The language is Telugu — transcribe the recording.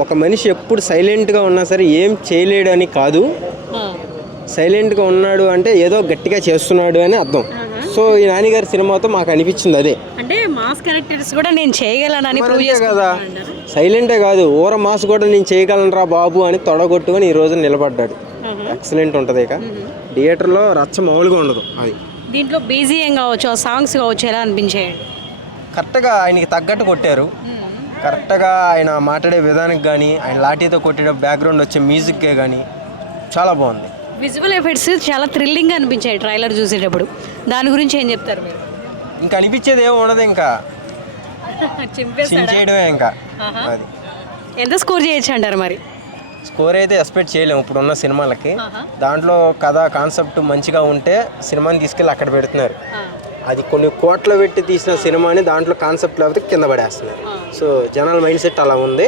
ఒక మనిషి ఎప్పుడు సైలెంట్గా ఉన్నా సరే ఏం చేయలేడు అని కాదు, సైలెంట్గా ఉన్నాడు అంటే ఏదో గట్టిగా చేస్తున్నాడు అని అర్థం. సో ఈ నానిగారి సినిమాతో మాకు అనిపించింది అదే. అంటే మాస్ క్యారెక్టర్స్ కూడా నేను చేయగలనని ప్రూవ్ కదా, చేసుకున్నాడు. సైలెంటే కాదు ఊర మాస్ కూడా నేను చేయగలనురా బాబు అని తొడగొట్టుకొని ఈ రోజు నిలబడ్డాడు. ఎక్సలెంట్ ఉంటుంది. ఇక థియేటర్లో రచ్చ మామూలుగా ఉండదు. అది దీంట్లో బీజిఎం కావచ్చు, ఆ సాంగ్స్ కావచ్చు, ఎలా అనిపించాయి? కరెక్ట్గా ఆయనకి తగ్గట్టు కొట్టారు. కరెక్ట్గా ఆయన మాట్లాడే విధానికి కానీ, ఆయన లాఠీతో కొట్టే బ్యాక్గ్రౌండ్ వచ్చే మ్యూజిక్కే కానీ చాలా బాగుంది. విజువల్ ఎఫెక్ట్స్ చాలా థ్రిల్లింగ్గా అనిపించాయి ట్రైలర్ చూసేటప్పుడు. దాని గురించి ఏం చెప్తారు మీరు? ఇంకా అనిపించేది ఏమి ఉండదు, ఇంకా చించేయడమే. ఇంకా అది ఎంత స్కోర్ చేయొచ్చు అంటారు మరి? స్కోర్ అయితే ఎక్స్పెక్ట్ చేయలేము ఇప్పుడున్న సినిమాలకి. దాంట్లో కథ కాన్సెప్ట్ మంచిగా ఉంటే సినిమాని తీసుకెళ్ళి అక్కడ పెడుతున్నారు. అది కొన్ని కోట్లు పెట్టి తీసిన సినిమాని దాంట్లో కాన్సెప్ట్ లేకపోతే కింద పడేస్తున్నారు. సో జనాల మైండ్ సెట్ అలా ఉంది.